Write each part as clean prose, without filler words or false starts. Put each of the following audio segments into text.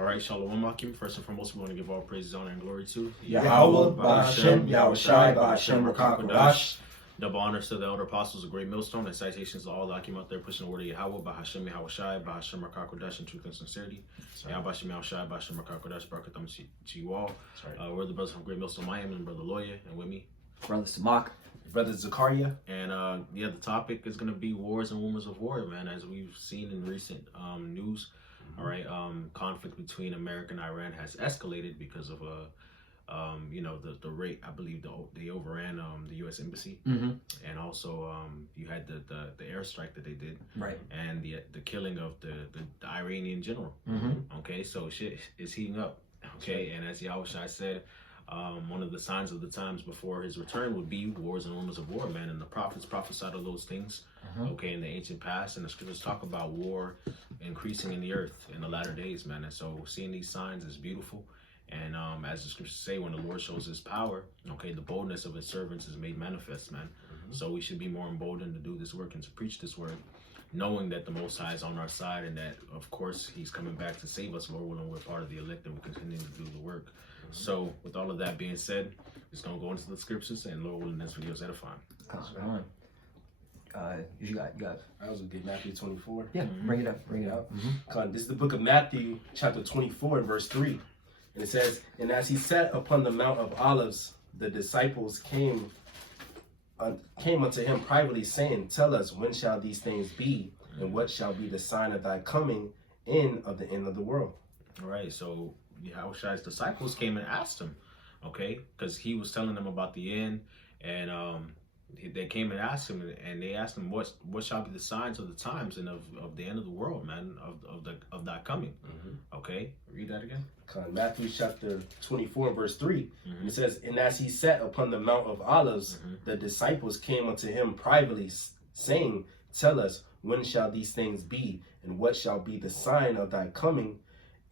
All right, Shalom Akim. First and foremost, we want to give all praise, honor, and glory to Yahweh, Ba'ashem, Yahushai, Ba'ashem, Rakakodash. Double honors to the elder apostles of Great Millstone and citations to all the Akim out there pushing the word of Yahweh, Ba'ashem, Yahushai, Ba'ashem, Rakakodash, in truth and sincerity. Ba'ashem, Yahushai, Ba'ashem, Rakakodash, Barakatam to you all. We're the brothers from Great Millstone, Miami, and Brother Lawyer, and with me, Brother Samak. Brother Zakaria. And the topic is going to be wars and rumors of war, man, as we've seen in recent news. All right, conflict between America and Iran has escalated because of the rate. I believe they overran the U.S. embassy, and also you had the airstrike that they did, right, and the killing of the Iranian general. Okay, so shit is heating up. Okay, and as Yahushua said, one of the signs of the times before his return would be wars and rumors of war, man. And the prophets prophesied of those things, okay, in the ancient past. And the scriptures talk about war increasing in the earth in the latter days, man. And so seeing these signs is beautiful. And as the scriptures say, when the Lord shows his power, okay, the boldness of his servants is made manifest, man. So we should be more emboldened to do this work and to preach this word, knowing that the Most High is on our side and that, of course, he's coming back to save us, Lord willing, we're part of the elect and we're continuing to do the work. So, with all of that being said, just going to go into the scriptures, and Lord willing, this video is edifying. You got. I was going to get Matthew 24. Yeah, bring it up. This is the book of Matthew, chapter 24, verse 3. And it says, "And as he sat upon the Mount of Olives, the disciples came unto him privately, saying, Tell us, when shall these things be, and what shall be the sign of thy coming in of the end of the world?" All right, so Yahushua's disciples came and asked him, okay, because he was telling them about the end, and they came and asked him, and they asked him, what shall be the signs of the times and of the end of the world, man, of thy coming. Okay, read that again. Matthew chapter 24, verse 3. And it says, "And as he sat upon the Mount of Olives, the disciples came unto him privately, saying, Tell us, when shall these things be, and what shall be the sign of thy coming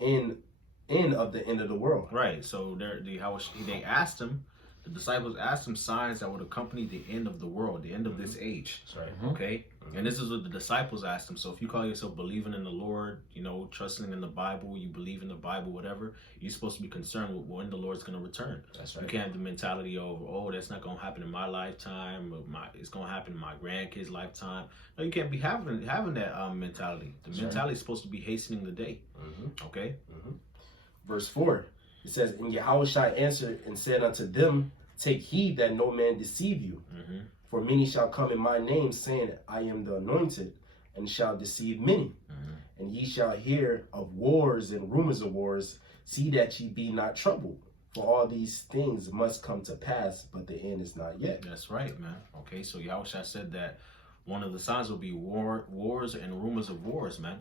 in of the end of the world?" Right, so they asked him, the disciples asked him signs that would accompany the end of the world, the end of this age. That's right. Okay, and this is what the disciples asked him. So if you call yourself believing in the Lord, trusting in the Bible, you believe in the Bible, whatever, you're supposed to be concerned with when the Lord's going to return. That's right. You can't have the mentality of, oh, that's not going to happen in my lifetime, or it's going to happen in my grandkids' lifetime. No, you can't be having that mentality. The mentality is supposed to be hastening the day. Okay. Verse 4, it says, "And Yahushua answered and said unto them, Take heed that no man deceive you. For many shall come in my name, saying, I am the anointed, and shall deceive many. And ye shall hear of wars and rumors of wars. See that ye be not troubled. For all these things must come to pass, but the end is not yet." That's right, man. Okay, so Yahushua said that one of the signs will be wars and rumors of wars, man.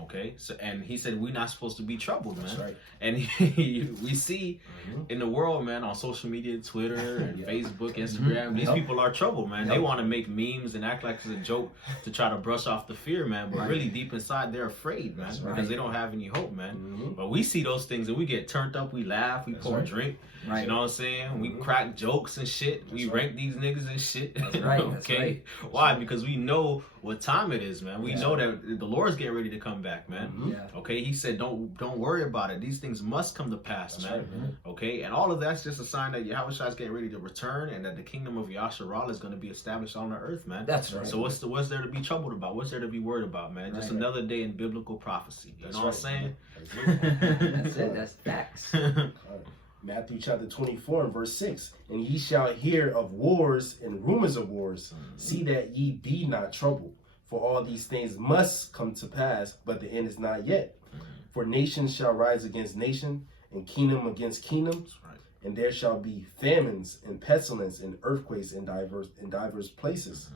Okay, so and he said we're not supposed to be troubled, man. That's right. And we see in the world, man, on social media, Twitter and Facebook, Instagram, these people are troubled, man. They want to make memes and act like it's a joke to try to brush off the fear, man. But really deep inside, they're afraid, man, because they don't have any hope, man. But we see those things and we get turned up, we laugh, we pour a drink. You know what I'm saying? We crack jokes and shit. We rank these niggas and shit. That's right. Okay. Why? Because we know what time it is, man. We know that the Lord's getting ready to come back, man. Okay. He said, don't worry about it. These things must come to pass, man. Okay. And all of that's just a sign that Yahushua is getting ready to return, and that the kingdom of Yasharal is going to be established on the earth, man. That's right. So what's there to be troubled about? What's there to be worried about, man? Just another day in biblical prophecy. You know what I'm saying? That's it. That's facts. Matthew chapter 24 and verse 6. "And ye shall hear of wars and rumors of wars. See that ye be not troubled. For all these things must come to pass, but the end is not yet. For nation shall rise against nation, and kingdom against kingdom. And there shall be famines and pestilence and earthquakes in diverse places.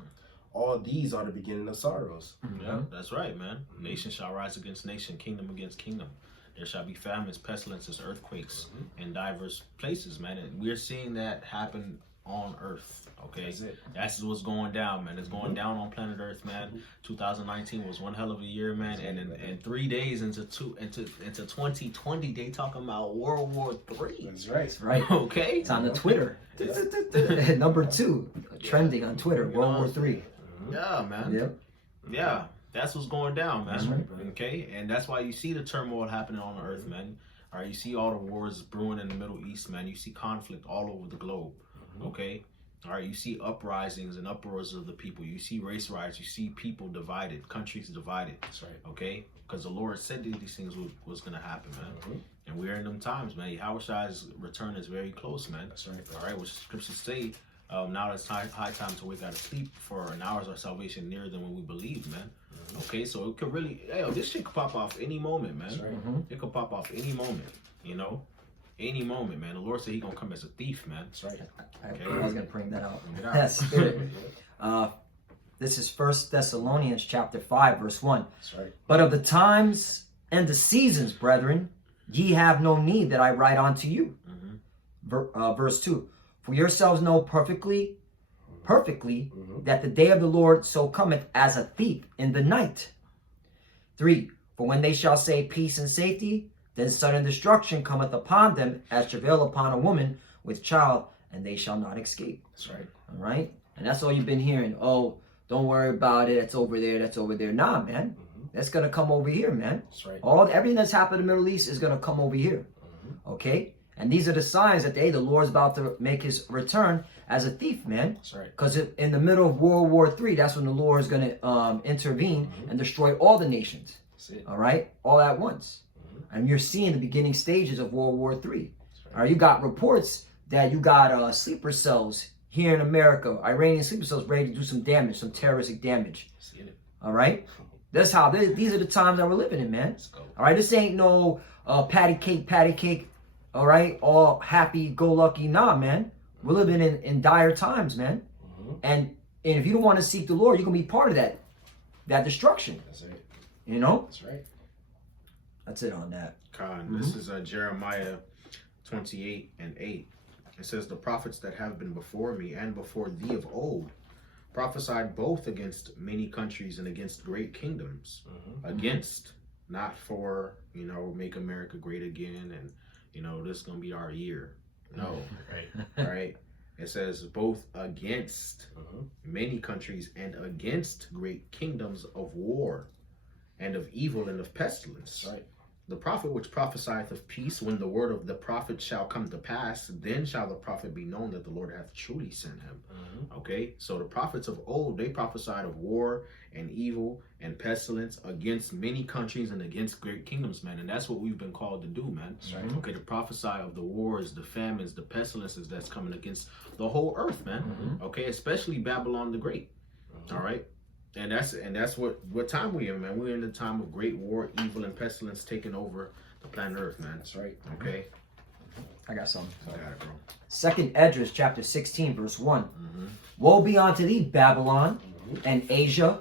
All these are the beginning of sorrows." Yeah, that's right, man. Nation shall rise against nation, kingdom against kingdom. There shall be famines, pestilences, earthquakes in diverse places, man. And we're seeing that happen on Earth, okay? That's what's going down, man. It's going down on planet Earth, man. 2019 was one hell of a year, man. And in 3 days into 2020, they talking about World War III. That's right. That's right. Okay? It's on the Twitter. Number 2, trending on Twitter, World War III. Yeah, man. Yep. Yeah. That's what's going down, man. That's right, brother. Okay, and that's why you see the turmoil happening on the earth, man. All right, you see all the wars brewing in the Middle East, man. You see conflict all over the globe. Okay, all right. You see uprisings and uproars of the people. You see race riots. You see people divided, countries divided. That's right. Okay, because the Lord said that these things was gonna happen, man. Mhm. And we're in them times, man. Yahushua's return is very close, man. That's right. All right, which scriptures say, now it's high time to wake out of sleep, for an hour is our salvation nearer than when we believe, man. Okay, so it could really, this shit could pop off any moment, man. That's right. It could pop off any moment, you know, any moment, man. The Lord said He gonna come as a thief, man. That's right. I was gonna bring that out. Bring it out. That spirit. This is 1 Thessalonians chapter 5, verse 1. That's right. But of the times and the seasons, brethren, ye have no need that I write unto you. Verse 2. For yourselves know perfectly, that the day of the Lord so cometh as a thief in the night. 3. For when they shall say peace and safety, then sudden destruction cometh upon them as travail upon a woman with child, and they shall not escape. That's right. All right? And that's all you've been hearing. Oh, don't worry about it. It's over there. That's over there. Nah, man. That's going to come over here, man. That's right. Everything that's happened in the Middle East is going to come over here. Okay? And these are the signs that the Lord's about to make his return as a thief, man. That's right. Because in the middle of World War III, that's when the Lord is going to intervene and destroy all the nations. That's it. All right? All at once. And you're seeing the beginning stages of World War III. All right? You got reports that you got sleeper cells here in America, Iranian sleeper cells ready to do some damage, some terroristic damage. See it. All right? That's how, these are the times that we're living in, man. Let's go. All right? This ain't no patty cake. All right, all happy-go-lucky. Nah, man. We're living in dire times, man. And if you don't want to seek the Lord, you're going to be part of that destruction. That's it. You know? That's right. That's it on that. Khan, this is Jeremiah 28 and 8. It says, the prophets that have been before me and before thee of old prophesied both against many countries and against great kingdoms. Against, not for, make America great again and, this is going to be our year. No. Right. All right. It says both against many countries and against great kingdoms of war and of evil and of pestilence. That's right. The prophet which prophesieth of peace, when the word of the prophet shall come to pass, then shall the prophet be known that the Lord hath truly sent him. Okay, so the prophets of old, they prophesied of war and evil and pestilence against many countries and against great kingdoms, man. And that's what we've been called to do, man. That's right. Okay, to prophesy of the wars, the famines, the pestilences that's coming against the whole earth, man. Okay, especially Babylon the Great. All right. And that's what time we in, man. We're in the time of great war, evil, and pestilence taking over the planet Earth, man. That's right. Okay. I got something. I got it, bro. 2nd Esdras chapter 16, verse 1. Woe be unto thee, Babylon and Asia.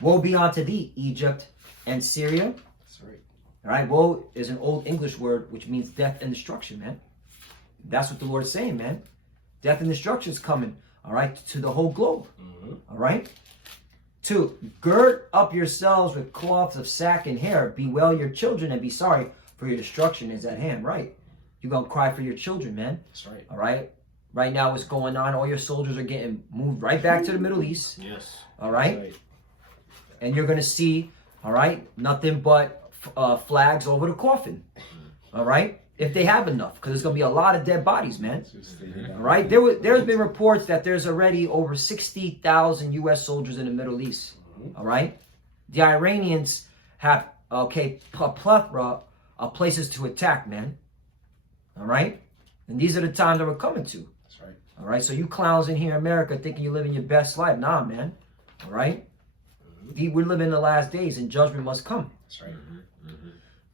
Woe be unto thee, Egypt and Syria. That's right. All right, woe is an old English word which means death and destruction, man. That's what the Lord's saying, man. Death and destruction is coming, all right, to the whole globe. All right. 2, gird up yourselves with cloths of sack and hair. Bewail your children and be sorry, for your destruction is at hand. Right. You're going to cry for your children, man. That's right. All right. Right now, what's going on? All your soldiers are getting moved right back to the Middle East. Yes. All right. And you're going to see, all right, nothing but flags over the coffin. All right. If they have enough, because there's going to be a lot of dead bodies, man. All right. There's been reports that there's already over 60,000 U.S. soldiers in the Middle East. All right. The Iranians have, a plethora of places to attack, man. All right. And these are the times that we're coming to. That's right. All right. So you clowns in here in America thinking you're living your best life. Nah, man. All right. We're living in the last days and judgment must come. That's right.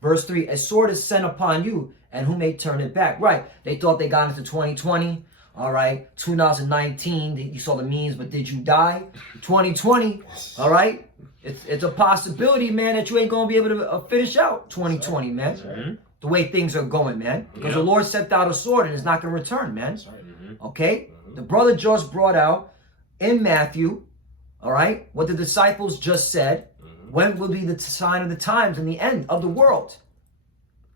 Verse 3, a sword is sent upon you, and who may turn it back? Right. They thought they got into 2020. All right. 2019, you saw the memes, but did you die? 2020. All right. It's a possibility, man, that you ain't going to be able to finish out 2020, man. Right. The way things are going, man. Because the Lord sent out a sword and it's not going to return, man. That's right. Okay. The brother just brought out in Matthew, all right, what the disciples just said. When will be the sign of the times and the end of the world?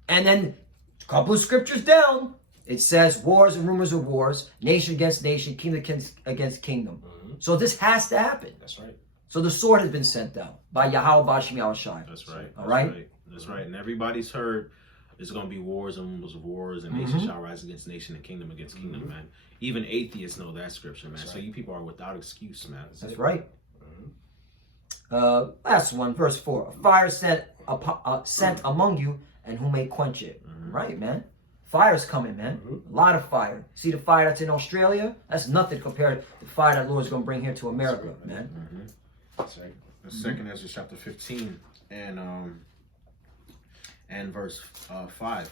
And then a couple of scriptures down, it says wars and rumors of wars, nation against nation, kingdom against kingdom. So this has to happen. That's right. So the sword has been sent down by Yahweh Bashim Yahushai. That's right. All right? That's right. And everybody's heard there's going to be wars and rumors of wars, and nation shall rise against nation and kingdom against kingdom, man. Even atheists know that scripture, man. So you people are without excuse, man. That's right. Last one, verse 4. A fire sent among you, and who may quench it? Right, man. Fire's coming, man. A lot of fire. See the fire that's in Australia? That's nothing compared to the fire that Lord's going to bring here to America, man. That's right. The second Ezra chapter 15 and verse 5.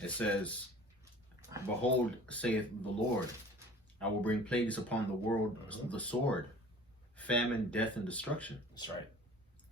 It says, "Behold, saith the Lord, I will bring plagues upon the world, the sword, famine, death, and destruction. That's right.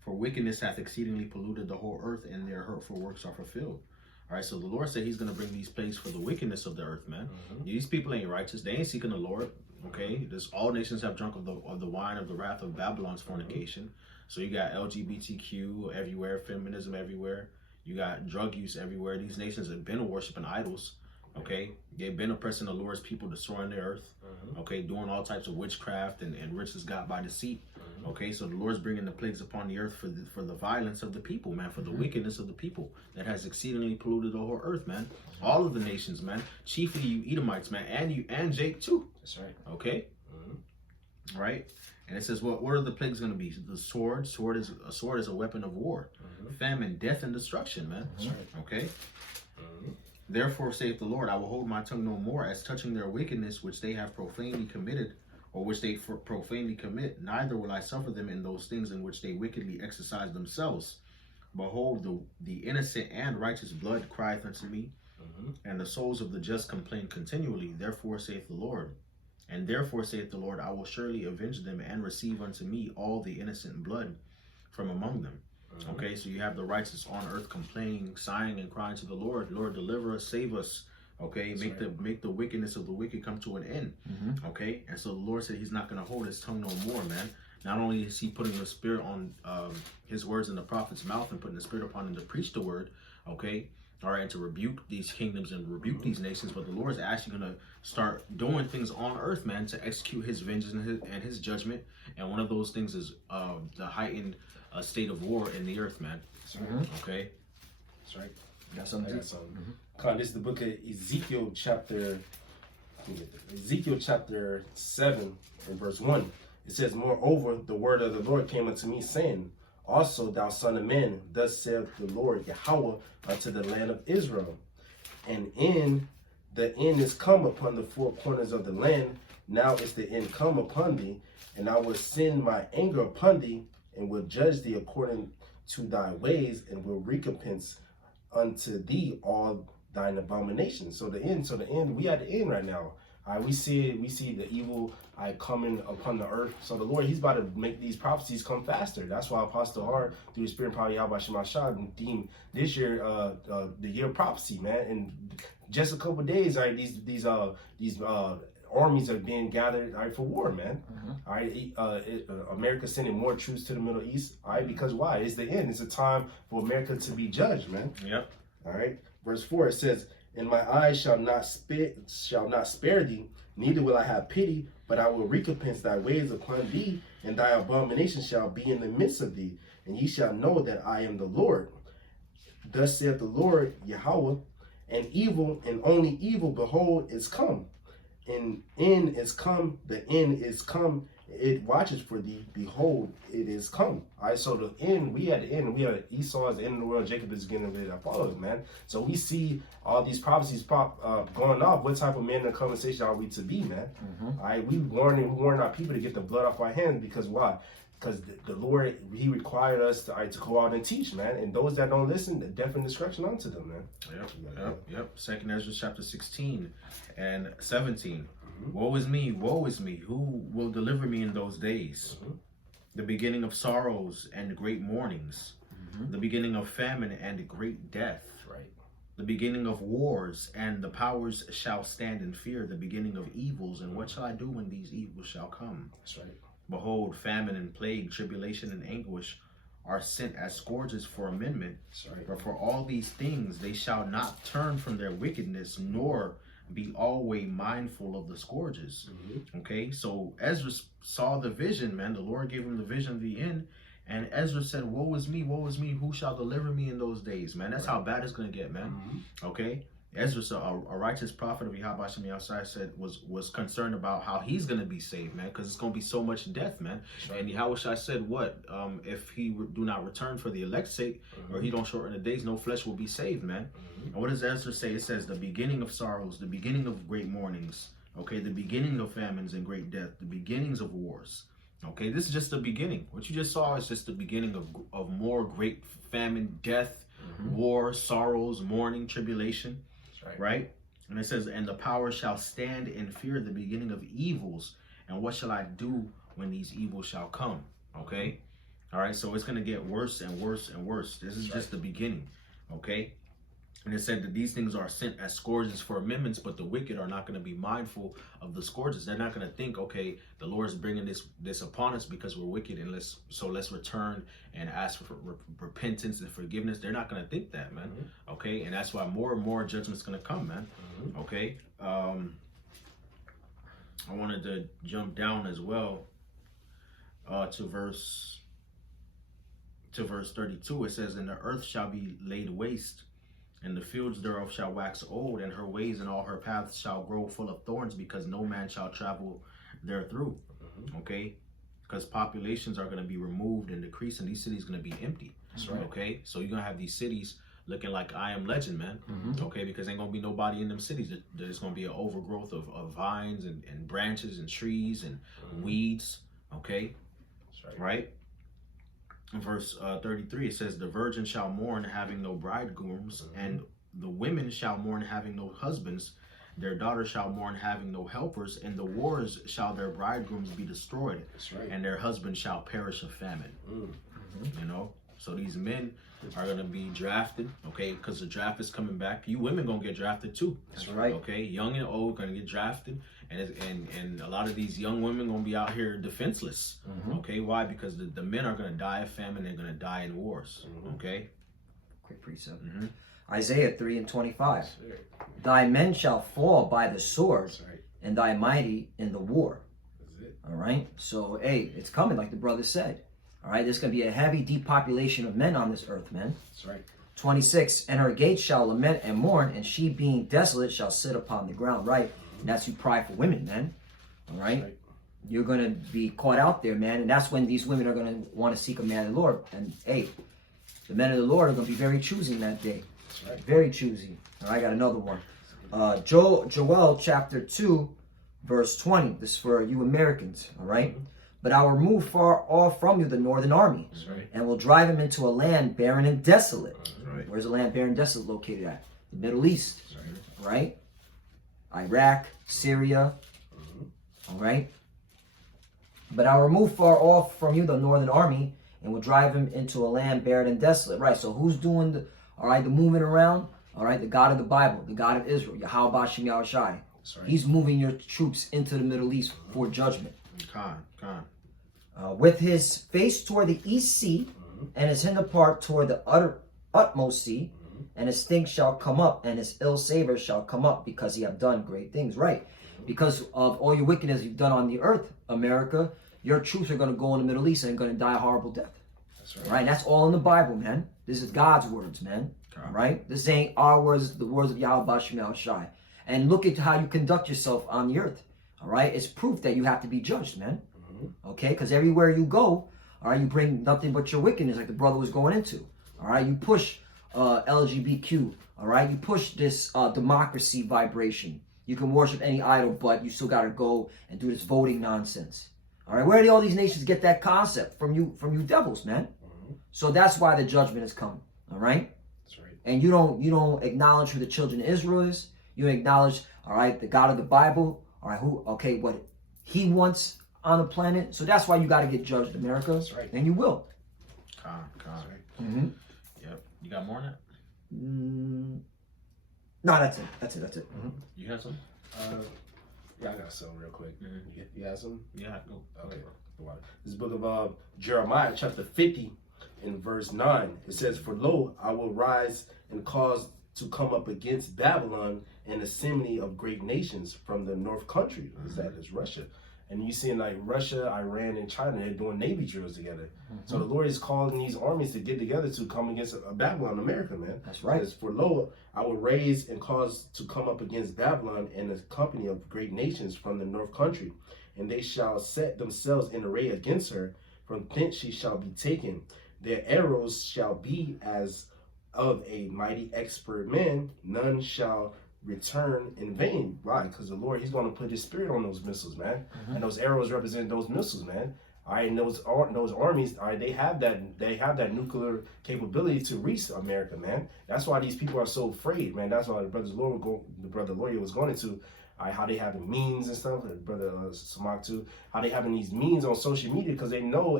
For wickedness hath exceedingly polluted the whole earth, and their hurtful works are fulfilled." All right, so the Lord said he's going to bring these plagues for the wickedness of the earth, man. These people ain't righteous. They ain't seeking the Lord, okay? All nations have drunk of the wine of the wrath of Babylon's fornication. So you got LGBTQ everywhere, feminism everywhere. You got drug use everywhere. These nations have been worshiping idols, okay? They've been oppressing the Lord's people, destroying the earth, okay? Doing all types of witchcraft and riches got by deceit. Okay, so the Lord's bringing the plagues upon the earth for the violence of the people, man, for the wickedness of the people that has exceedingly polluted the whole earth, man. All of the nations, man, chiefly you Edomites, man, and Jake too. That's right. Okay, right. And it says, what are the plagues going to be? The sword. A sword is a weapon of war. Famine, death, and destruction, man. That's right. Okay. Therefore, saith the Lord, I will hold my tongue no more as touching their wickedness which they have profanely committed, or which they profanely commit, neither will I suffer them in those things in which they wickedly exercise themselves. Behold, the innocent and righteous blood crieth unto me, and the souls of the just complain continually. Therefore saith the Lord, I will surely avenge them and receive unto me all the innocent blood from among them. Okay, so you have the righteous on earth complaining, sighing, and crying to the Lord, Lord, deliver us, save us. Okay, make the wickedness of the wicked come to an end. Okay, and so the Lord said he's not going to hold his tongue no more, man. Not only is he putting the spirit on his words in the prophet's mouth and putting the spirit upon him to preach the word, okay, all right, and to rebuke these kingdoms and rebuke these nations, but the Lord is actually going to start doing things on earth, man, to execute his vengeance and his judgment. And one of those things is the heightened state of war in the earth, man. Okay, that's right. Got something? This is the book of Ezekiel chapter 7 and verse 1. It says, "Moreover, the word of the Lord came unto me, saying, Also, thou son of man, thus saith the Lord Yahweh unto the land of Israel. And the end is come upon the four corners of the land. Now is the end come upon thee, and I will send my anger upon thee, and will judge thee according to thy ways, and will recompense unto thee all thine abominations." So the end, we at the end right now. We see the evil coming upon the earth. So the Lord, he's about to make these prophecies come faster. That's why Apostle Hart, through the Spirit power Yahweh Shemashah, deemed this year the year of prophecy, man. And just a couple of days, these armies are being gathered, for war, man. America sending more troops to the Middle East, because why? It's the end. It's a time for America to be judged, man. Yep. All right. Verse 4, it says, "And my eyes shall not spare thee, neither will I have pity, but I will recompense thy ways upon thee, and thy abomination shall be in the midst of thee, and ye shall know that I am the Lord. Thus saith the Lord Yahweh, and evil, and only evil, behold, is come. And end is come, the end is come, it watches for thee, behold, it is come." All right, so the end, we at the end, we are Esau is the end of the world, Jacob is getting ready to follow us, man. So we see all these prophecies going off. What type of men in the conversation are we to be, man? All right, we warn our people to get the blood off our hands, because why? Because the Lord, he required us to go out and teach, man. And those that don't listen, the death and destruction unto them, man. Yep. Second Ezra chapter 16 and 17. Woe is me, who will deliver me in those days? The beginning of sorrows and great mournings, the beginning of famine and great death, the beginning of wars, and the powers shall stand in fear, the beginning of evils, and what shall I do when these evils shall come? That's right. Behold, famine and plague, tribulation and anguish are sent as scourges for amendment. That's right. But for all these things they shall not turn from their wickedness, nor be always mindful of the scourges. Okay, so Ezra saw the vision, man. The Lord gave him the vision of the end. And Ezra said, woe is me, who shall deliver me in those days, man? That's how bad it's going to get, man. Okay? Ezra, a righteous prophet of Yahweh Shem Yahshai, said was concerned about how he's going to be saved, man, because it's going to be so much death, man. And Yahweh Shai said, what? If he do not return for the elect's sake, or he don't shorten the days, no flesh will be saved, man. And what does Ezra say? It says, the beginning of sorrows, the beginning of great mournings, okay, the beginning of famines and great death, the beginnings of wars. Okay, this is just the beginning. What you just saw is just the beginning of more great famine, death, war, sorrows, mourning, tribulation. Right? And it says, and the power shall stand in fear, the beginning of evils. And what shall I do when these evils shall come? Okay? All right, so it's going to get worse and worse and worse. This is just the beginning. Okay? And it said that these things are sent as scourges for amendments, but the wicked are not going to be mindful of the scourges. They're not going to think, okay, the Lord's bringing this upon us because we're wicked, and let's return and ask for repentance and forgiveness. They're not going to think that, man. Okay, and that's why more and more judgment's going to come, man. Okay, I wanted to jump down as well to verse 32. It says, and the earth shall be laid waste, and the fields thereof shall wax old, and her ways and all her paths shall grow full of thorns, because no man shall travel therethrough. Okay, because populations are going to be removed and decreased, and these cities going to be empty. That's right. Okay, so you're going to have these cities looking like I Am Legend, man. Okay, because ain't going to be nobody in them cities. There's going to be an overgrowth of vines and branches and trees and weeds. Okay, that's right. In verse 33, it says, the virgin shall mourn, having no bridegrooms, and the women shall mourn, having no husbands. Their daughters shall mourn, having no helpers. In the wars shall their bridegrooms be destroyed, and their husbands shall perish of famine. You know, so these men are going to be drafted, okay, because the draft is coming back. You women going to get drafted too. That's right. Okay, young and old going to get drafted. And a lot of these young women going to be out here defenseless. Okay, why? Because the men are going to die of famine. They're going to die in wars. Okay. Quick precept. Isaiah 3:25. Thy men shall fall by the sword, and thy mighty in the war. All right. So, hey, it's coming, like the brother said. All right. There's going to be a heavy depopulation of men on this earth, man. That's right. 26. And her gates shall lament and mourn, and she being desolate shall sit upon the ground. Right. And that's you prideful women, man. All right? You're going to be caught out there, man. And that's when these women are going to want to seek a man of the Lord. And, hey, the men of the Lord are going to be very choosing that day. Very choosy. All right, I got another one. Joel chapter 2, verse 20. This is for you Americans, all right? But I will remove far off from you the northern army, and will drive him into a land barren and desolate. Where's the land barren and desolate located at? The Middle East, right? Iraq, Syria, all right? But I'll remove far off from you the northern army, and will drive him into a land barren and desolate. Right, so who's doing the moving around? All right, the God of the Bible, the God of Israel, Yahweh Shem Yahshai. He's moving your troops into the Middle East for judgment. With his face toward the east sea, and his hinder part toward the utmost sea, and his stink shall come up, and his ill savor shall come up, because he have done great things. Right. Because of all your wickedness you've done on the earth, America, your troops are going to go in the Middle East and going to die a horrible death. That's right. Right? That's all in the Bible, man. This is God's words, man. All right? This ain't our words, the words of Yahweh Shem Yahshai. And look at how you conduct yourself on the earth. All right? It's proof that you have to be judged, man. Okay? Because everywhere you go, all right, you bring nothing but your wickedness, like the brother was going into. All right? You push LGBTQ. All right? You push this democracy vibration. You can worship any idol, but you still got to go and do this voting nonsense. All right? Where do all these nations get that concept? From you devils, man. So that's why the judgment is coming. All right? That's right. And you don't acknowledge who the children of Israel is. You acknowledge, all right, the God of the Bible. All right, what he wants on the planet. So that's why you got to get judged, America. That's right. And you will. Yep. You got more on that? No, that's it. You have some? Yeah, I got some real quick. You have some? Yeah, go. Okay. This book of Jeremiah, chapter 50, in verse 9, it says, for lo, I will rise and cause to come up against Babylon, an assembly of great nations from the north country. That is Russia. And you see, like Russia, Iran, and China, they're doing Navy drills together. So the Lord is calling these armies to get together to come against Babylon, America, man. That's right. As for lo, I will raise and cause to come up against Babylon and a company of great nations from the north country. And they shall set themselves in array against her. From thence she shall be taken. Their arrows shall be as of a mighty expert man. None shall return in vain. Why? Because the Lord, he's going to put his spirit on those missiles, man. And those arrows represent those missiles, man. All right, and those armies, all right, they have that nuclear capability to reach America, man. That's why these people are so afraid, man. That's why the brother lawyer was going into how they having memes and stuff. Brother Samak too, how they having these memes on social media because they know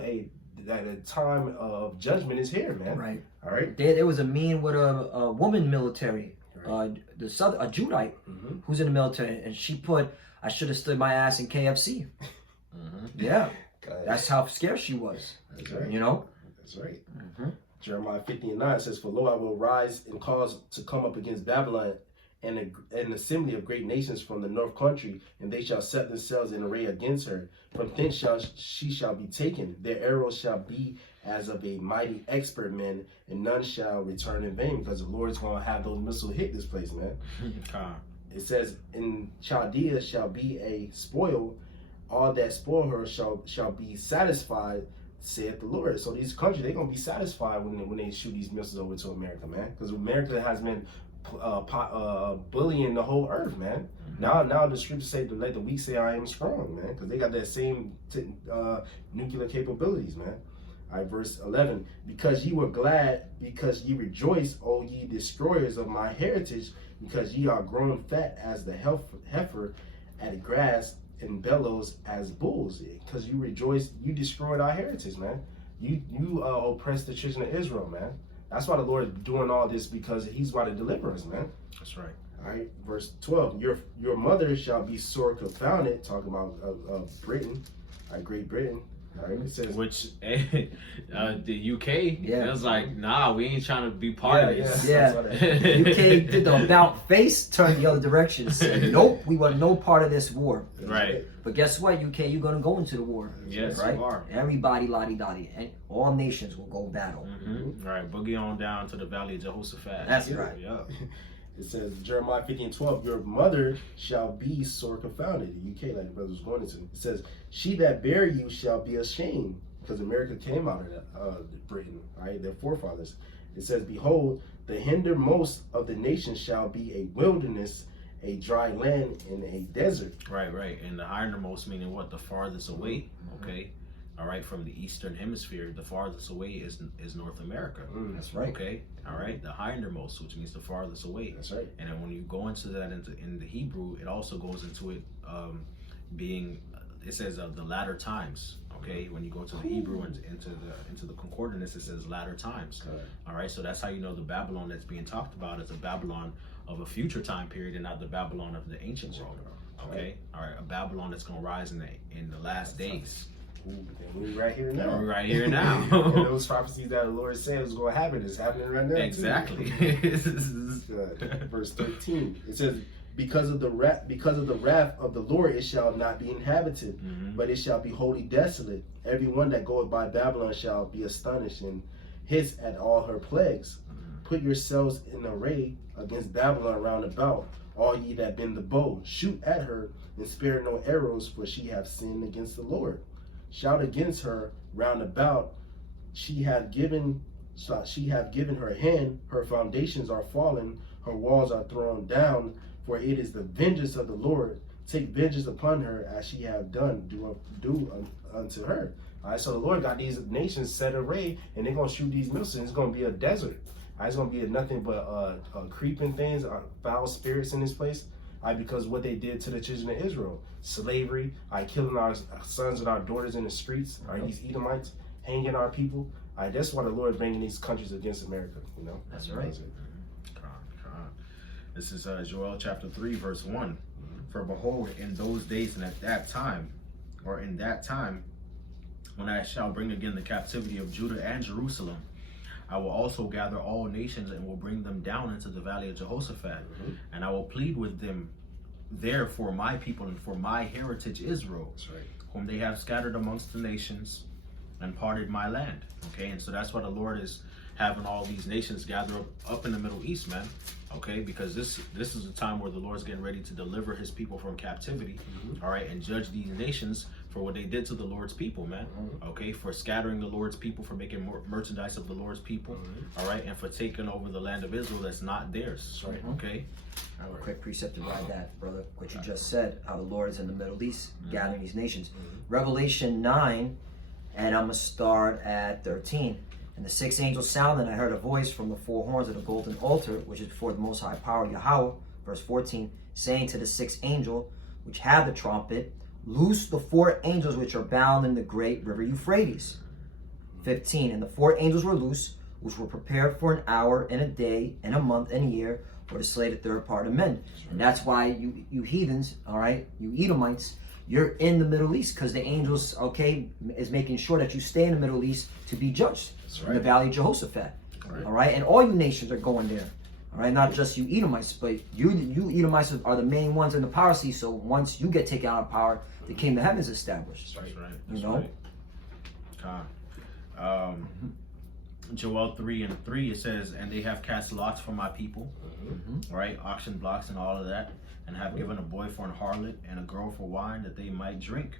that a time of judgment is here, man. Right. All right. There was a meme with a woman military, a Judite, who's in the military, and she put, "I should have stood my ass in KFC." Yeah, that's how scared she was. That's right. You know. That's right. Jeremiah 50:9 says, "For lo, I will rise and cause to come up against Babylon and an assembly of great nations from the north country, and they shall set themselves in array against her. From thence she shall be taken. Their arrows shall be as of a mighty expert man, and none shall return in vain," because the Lord's going to have those missiles hit this place, man. It says, "In Chaldea shall be a spoil. All that spoil her shall be satisfied, saith the Lord." So these countries, they're going to be satisfied when they shoot these missiles over to America, man. Because America has been bullying the whole earth, man. Now the scriptures say to let the weak say I am strong, man, because they got that same nuclear capabilities, man. All right, verse 11, "Because ye were glad, because ye rejoice, O ye destroyers of my heritage, because ye are grown fat as the heifer at grass, and bellows as bulls." Because you rejoice, you destroyed our heritage, man. You oppressed the children of Israel, man. That's why the Lord is doing all this, because he's about to deliver us, man. That's right. All right, verse 12, your mother shall be sore confounded, talking about Britain, Great Britain. All right, it says, which the UK, Yeah. it was like, nah, we ain't trying to be part of this. Yeah. UK did the about face, turned the other direction, and said, "Nope, we want no part of this war." Right. But guess what, UK, you're gonna go into the war. Yes, right? you are. Everybody, lottie dotty, and all nations will go battle. Right, boogie on down to the Valley of Jehoshaphat. That's right. Yeah. It says, Jeremiah 50:12, "Your mother shall be sore confounded." The UK, like the brother was going into. It says, "She that bare you shall be ashamed," because America came out of Britain, right? Their forefathers. It says, "Behold, the hindermost of the nations shall be a wilderness, a dry land, and a desert." Right. And the hindermost meaning what? The farthest away. Okay. All right, from the eastern hemisphere, the farthest away is North America. That's right. Okay. All right. The hindermost, which means the farthest away. That's right. And then when you go into that in the Hebrew, it also goes into it being. It says the latter times. Okay. When you go to the Hebrew and into the concordance, it says latter times. Okay. All right. So that's how you know the Babylon that's being talked about is a Babylon of a future time period and not the Babylon of the ancient world. Okay. All right. A Babylon that's going to rise in the last days. We're right here now. We're right here now. And those prophecies that the Lord said was going to happen is happening right now. Exactly. Verse 13. It says, because of the wrath of the Lord it shall not be inhabited, but it shall be wholly desolate. Everyone that goeth by Babylon shall be astonished and hiss at all her plagues. Put yourselves in array against Babylon round about, all ye that bend the bow. Shoot at her and spare no arrows, for she hath sinned against the Lord. Shout against her round about. She hath given her hand. Her foundations are fallen. Her walls are thrown down. For it is the vengeance of the Lord. Take vengeance upon her, as she have done. Do unto her. All right. So the Lord got these nations set array, and they're gonna shoot these missiles. It's gonna be a desert. All right, it's gonna be nothing but creeping things, foul spirits in this place. Because what they did to the children of Israel, slavery, killing our sons and our daughters in the streets, these Edomites hanging our people. That's why the Lord is bringing these countries against America. You know, that's right. This is Joel chapter 3, verse 1. For behold, in those days and at that time, when I shall bring again the captivity of Judah and Jerusalem, I will also gather all nations and will bring them down into the valley of Jehoshaphat, and I will plead with them there for my people and for my heritage Israel, That's right. whom they have scattered amongst the nations and parted my land. Okay, and so that's why the Lord is having all these nations gather up in the Middle East, man. Okay, because this is a time where the Lord's getting ready to deliver his people from captivity, all right, and judge these nations for what they did to the Lord's people, man. Okay, for scattering the Lord's people, for making merchandise of the Lord's people, all right, and for taking over the land of Israel that's not theirs. That's right. Okay. I have a quick precept to ride that, brother. What you just said, how the Lord is in the Middle East, gathering these nations. Revelation 9, and I'm going to start at 13. And the sixth angel sounded, and I heard a voice from the four horns of the golden altar, which is before the Most High Power, Yahweh, verse 14, saying to the sixth angel, which had the trumpet, loose the four angels which are bound in the great river Euphrates. 15, and the four angels were loose, which were prepared for an hour and a day and a month and a year, for to slay the third part of men. And that's why you heathens, all right, you Edomites, you're in the Middle East, because the angels, okay, is making sure that you stay in the Middle East to be judged in the valley of Jehoshaphat. All right, and all you nations are going there. All right, not just you Edomites, but you Edomites are the main ones in the power seat. So once you get taken out of power, the kingdom of heaven is established. That's right. You know? Right. Joel 3:3, it says, and they have cast lots for my people, right? Auction blocks and all of that, and have given a boy for an harlot and a girl for wine that they might drink.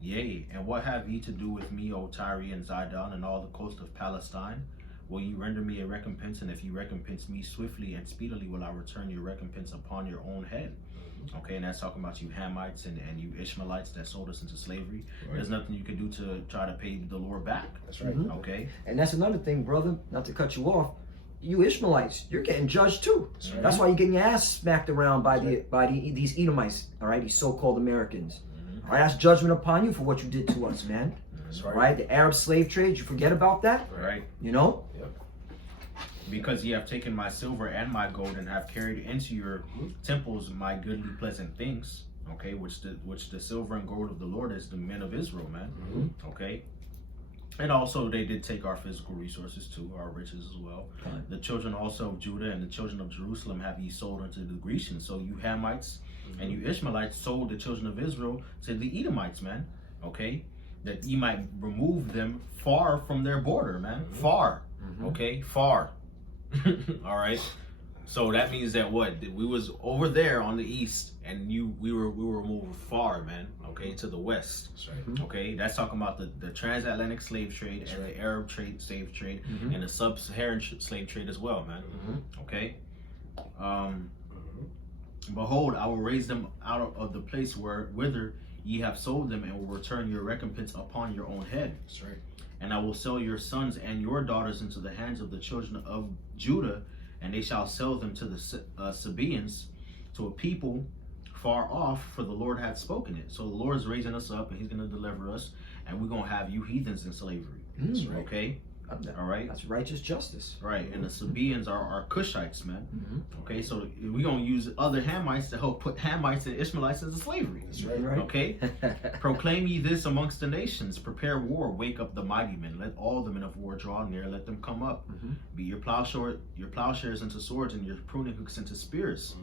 Yea, and what have ye to do with me, O Tyre and Zidon, and all the coast of Palestine? Will you render me a recompense? And if you recompense me swiftly and speedily, will I return your recompense upon your own head? Okay, and that's talking about you Hamites and you Ishmaelites that sold us into slavery. There's nothing you can do to try to pay the Lord back. That's right. Okay. And that's another thing, brother, not to cut you off. You Ishmaelites, you're getting judged too. That's why you're getting your ass smacked around by these Edomites, all right, these so-called Americans. All right, that's judgment upon you for what you did to us, man. That's All right, the Arab slave trade, you forget about that? Right. You know? Because ye have taken my silver and my gold and have carried into your temples my goodly pleasant things, okay, which the silver and gold of the Lord is the men of Israel, man. Okay. And also they did take our physical resources too, our riches as well. The children also of Judah and the children of Jerusalem have ye sold unto the Grecians. So you Hamites and you Ishmaelites sold the children of Israel to the Edomites, man. Okay. That ye might remove them far from their border, man. Far. Okay, far. All right. So that means that what? That we was over there on the east, and we were moved far, man. Okay, to the west. That's right. Okay, that's talking about the transatlantic slave trade and the Arab slave trade and the sub-Saharan slave trade as well, man. Okay. Behold, I will raise them out of the place whither ye have sold them, and will return your recompense upon your own head. That's right. And I will sell your sons and your daughters into the hands of the children of Judah, and they shall sell them to the Sabaeans, to a people far off, for the Lord hath spoken it. So the Lord's raising us up, and he's going to deliver us, and we're going to have you heathens in slavery. That's right. Okay? All right? That's righteous justice. Right, and the Sabaeans are Cushites, man. Okay, so we're going to use other Hamites to help put Hamites and Ishmaelites into slavery. That's right. Okay? Proclaim ye this amongst the nations. Prepare war. Wake up the mighty men. Let all the men of war draw near. Let them come up. Be your plowshares into swords and your pruning hooks into spears.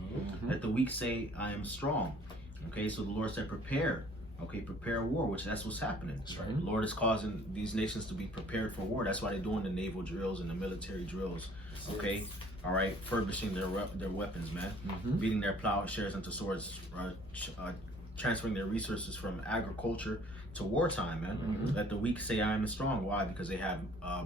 Let the weak say, I am strong. Okay, so the Lord said, prepare. Okay, prepare war, which that's what's happening. That's right. The Lord is causing these nations to be prepared for war. That's why they're doing the naval drills and the military drills. Okay, all right, furbishing their weapons, man, beating their plowshares into swords, transferring their resources from agriculture to wartime, man. Let the weak say, I am strong. Why? Because they have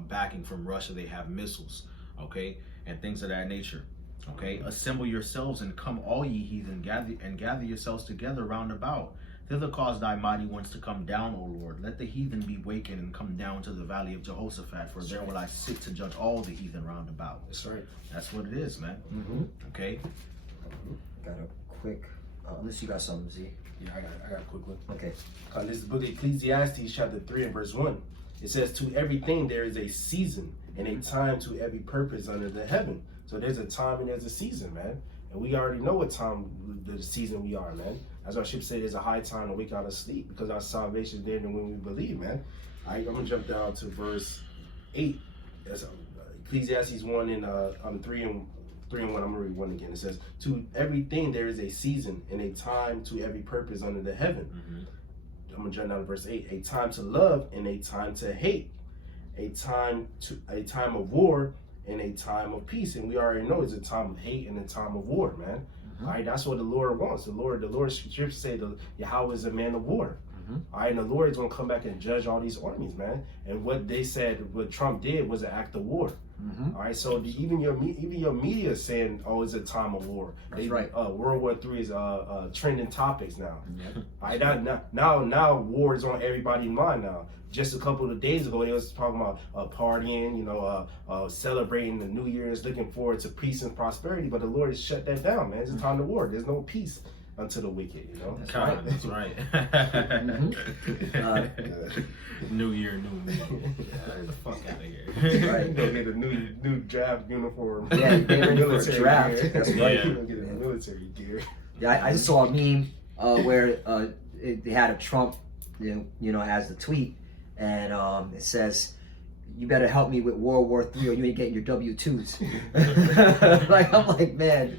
backing from Russia. They have missiles, okay, and things of that nature. Okay, assemble yourselves and come, all ye heathen, gather yourselves together round about. Thither cause thy mighty ones to come down, O Lord. Let the heathen be wakened and come down to the valley of Jehoshaphat, for there will I sit to judge all the heathen round about. That's right. That's what it is, man. Okay. Got a quick, unless you got something, Z. Yeah, I got a quick one. Okay. This is the book of Ecclesiastes, chapter 3 and verse 1. It says, to everything there is a season and a time to every purpose under the heaven. So there's a time and there's a season, man. And we already know what time the season we are, man. As our ship said, there's a high time to wake out of sleep, because our salvation is there when we believe, man. All right, I'm going to jump down to verse 8. That's Ecclesiastes 1 and 3 and 1. I'm gonna read 1 again. It says, "To everything there is a season and a time to every purpose under the heaven." I'm gonna jump down to verse 8. "A time to love and a time to hate, a time of war and a time of peace." And we already know it's a time of hate and a time of war, man. All right, that's what the Lord wants. The Lord scriptures say the Yahweh is a man of war. All right, and the Lord is gonna come back and judge all these armies, man. And what they said, what Trump did, was an act of war. All right, so even your media is saying, "Oh, it's a time of war." That's right. World War III is trending topics now. All right, now war is on everybody's mind now. Just a couple of days ago, they was talking about partying, celebrating the New Year's, looking forward to peace and prosperity. But the Lord has shut that down, man. It's a time to war. There's no peace unto the wicked, That's right. That's right. New year, new me. Get the fuck out of here. Right. Go get a new draft uniform. Yeah, get ready for a Military draft. gear. That's right. You're gonna get a military gear. Yeah, I just saw a meme where they had a Trump, as the tweet, and it says, "You better help me with World War III, or you ain't getting your W-2s." I'm like, man,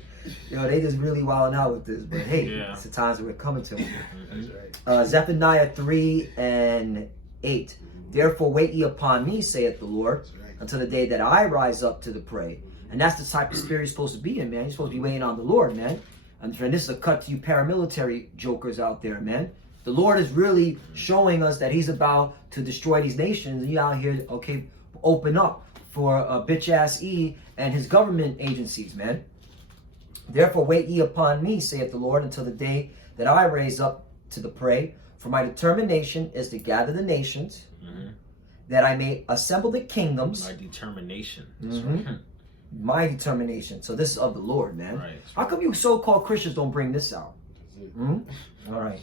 they just really wilding out with this. But hey, it's the times that we're coming to. That's right. Zephaniah 3 and 8. "Therefore wait ye upon me, saith the Lord, until the day that I rise up to the prey." And that's the type of spirit you're supposed to be in, man. You're supposed to be waiting on the Lord, man. And friend, this is a cut to you paramilitary jokers out there, man. The Lord is really showing us that he's about to destroy these nations. And you out here, okay, open up for bitch ass E and his government agencies, man. "Therefore wait ye upon me, saith the Lord, until the day that I raise up to the prey. For my determination is to gather the nations, that I may assemble the kingdoms." My determination. My determination. So this is of the Lord, man. Right. How come you so-called Christians don't bring this out? All right.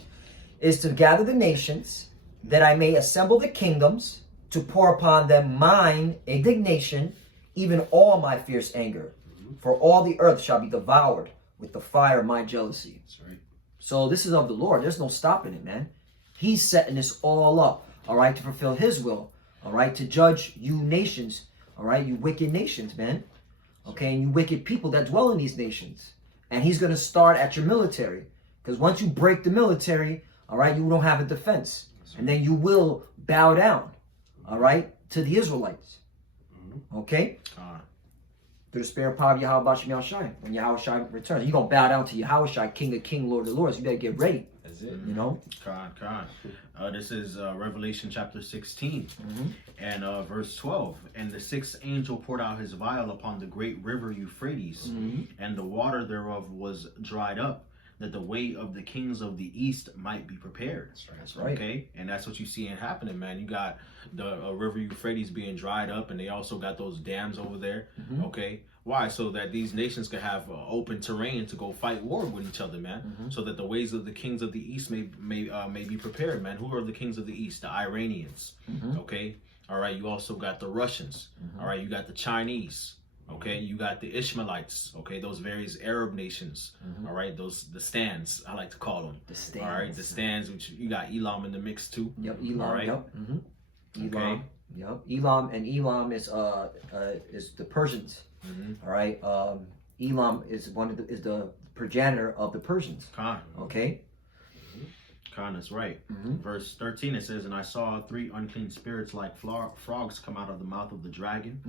"Is to gather the nations, that I may assemble the kingdoms, to pour upon them mine indignation, even all my fierce anger. For all the earth shall be devoured with the fire of my jealousy." That's right. So this is of the Lord. There's no stopping it, man. He's setting this all up, all right, to fulfill his will, all right, to judge you nations, all right, you wicked nations, man. Okay, and you wicked people that dwell in these nations. And he's going to start at your military. Because once you break the military, all right, you don't have a defense. And then you will bow down, all right, to the Israelites. Okay? Through the spirit power of Yahweh Bashem Yahushai. When Yahushai returns, you're going to bow down to Yahushai, King of Kings, Lord of Lords. You better get ready. That's it. This is Revelation chapter 16 and verse 12. "And the sixth angel poured out his vial upon the great river Euphrates, and the water thereof was dried up, that the way of the kings of the east might be prepared." That's right. Okay, and that's what you see happening, man. You got the river Euphrates being dried up, and they also got those dams over there. Okay, why? So that these nations can have open terrain to go fight war with each other, man. So that the ways of the kings of the east may be prepared, man. Who are the kings of the east? The Iranians. Okay, all right. You also got the Russians. All right, you got the Chinese. Okay, you got the Ishmaelites. Okay, those various Arab nations. All right, the stands, I like to call them. The stands. All right, the stands, which you got Elam in the mix too. Yep, Elam. All right. Yep. Elam. Okay. Yep. Elam is the Persians. All right. Elam is the progenitor of the Persians. Khan. Okay. Khan is right. Verse 13 it says, "And I saw 3 unclean spirits like frogs come out of the mouth of the dragon,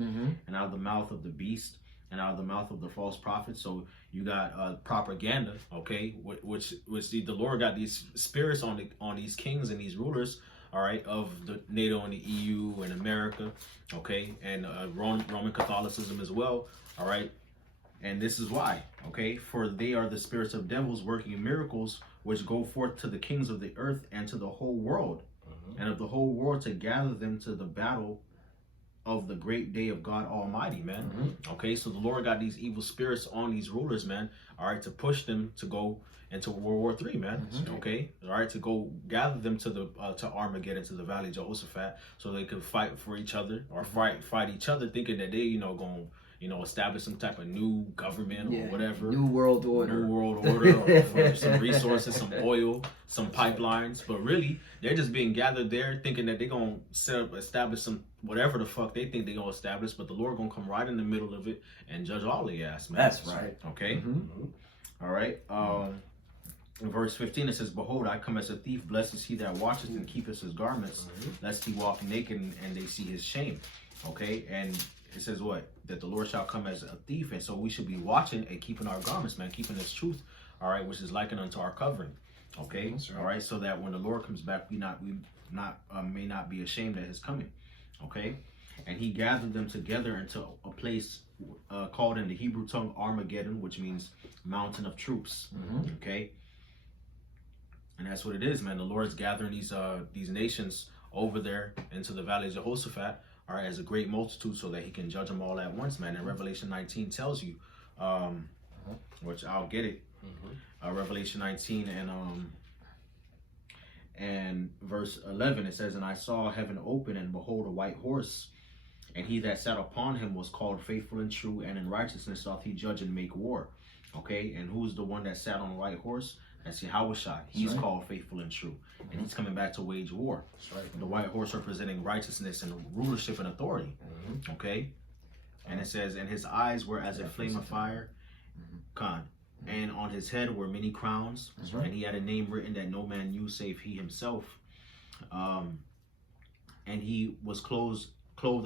and out of the mouth of the beast, and out of the mouth of the false prophet." So you got propaganda, okay, which the Lord got these spirits on these kings and these rulers, all right, of the NATO and the EU and America, okay, and Roman Catholicism as well, all right. And this is why, okay, "For they are the spirits of devils working miracles, which go forth to the kings of the earth and to the whole world, and of the whole world to gather them to the battle of the great day of God Almighty," man. Okay, so the Lord got these evil spirits on these rulers, man, all right, to push them to go into World War III, man. Okay, all right, to go gather them to the to Armageddon, to the Valley of Jehoshaphat, so they could fight for each other or fight each other, thinking that they, gonna establish some type of new government or whatever. New world order. New world order, or some resources, some oil, some pipelines. But really, they're just being gathered there thinking that they're going to establish some, whatever the fuck they think they're going to establish. But the Lord going to come right in the middle of it and judge all the ass, man. That's right. Okay? Mm-hmm. All right. In verse 15, it says, "Behold, I come as a thief. Blessed is he that watcheth and keepeth his garments, lest he walk naked and they see his shame." Okay? And it says what? That the Lord shall come as a thief. And so we should be watching and keeping our garments, man, keeping his truth, all right, which is likened unto our covering. Okay? Right. All right, so that when the Lord comes back, we may not be ashamed at his coming. Okay? And he gathered them together into a place called in the Hebrew tongue Armageddon, which means mountain of troops. Okay? And that's what it is, man. The Lord's gathering these nations over there into the valley of Jehoshaphat, all right, as a great multitude, so that he can judge them all at once, man. And Revelation 19 tells you, which I'll get it. Revelation 19 and verse 11, it says, "And I saw heaven open, and behold, a white horse, and he that sat upon him was called Faithful and True, and in righteousness doth he judge and make war." Okay, and who's the one that sat on the white horse? That's Yahushua. He's called Faithful and True, and he's coming back to wage war. That's right. The white horse representing righteousness and rulership and authority. Okay, and it says, "And his eyes were as a flame of fire, and on his head were many crowns, and he had a name written that no man knew save he himself. And he was clothed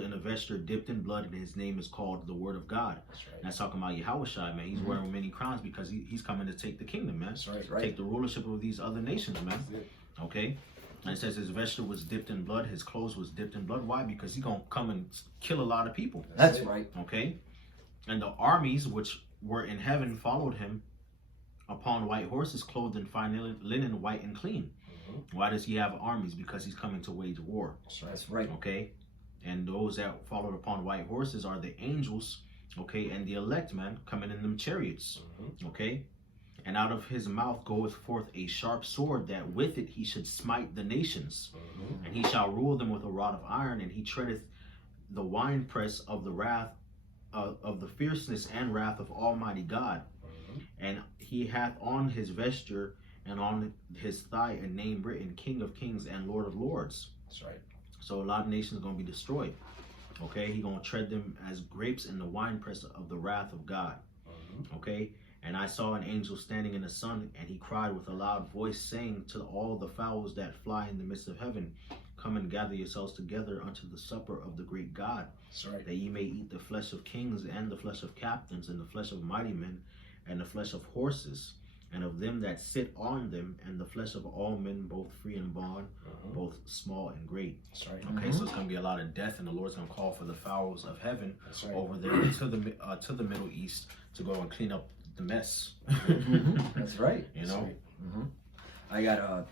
in a vesture dipped in blood, and his name is called the Word of God." That's right. And that's talking about Yahushua, man. He's wearing many crowns because he's coming to take the kingdom, man. That's right. Take the rulership of these other nations, man. That's it. Okay? And it says his vesture was dipped in blood, his clothes was dipped in blood. Why? Because he's going to come and kill a lot of people. That's right. Okay? And the armies which were in heaven followed him upon white horses, clothed in fine linen, white and clean. Why does he have armies? Because he's coming to wage war. That's right. Okay? And those that followed upon white horses are the angels, okay, and the elect, man, coming in them chariots. Okay? And out of his mouth goeth forth a sharp sword, that with it he should smite the nations. And he shall rule them with a rod of iron, and he treadeth the winepress of the wrath of the fierceness and wrath of Almighty God. And he hath on his vesture and on his thigh a name written, King of Kings and Lord of Lords. That's right. So a lot of nations are going to be destroyed. Okay? He's going to tread them as grapes in the winepress of the wrath of God. Okay? And I saw an angel standing in the sun, and he cried with a loud voice, saying to all the fowls that fly in the midst of heaven, "Come and gather yourselves together unto the supper of the great God, That's right. that ye may eat the flesh of kings, and the flesh of captains, and the flesh of mighty men, and the flesh of horses, and of them that sit on them, and the flesh of all men, both free and bond, both small and great." That's right. Okay, so it's going to be a lot of death, and the Lord's going to call for the fowls of heaven That's right. over there to the Middle East to go and clean up the mess. That's right. You know? Right. I got a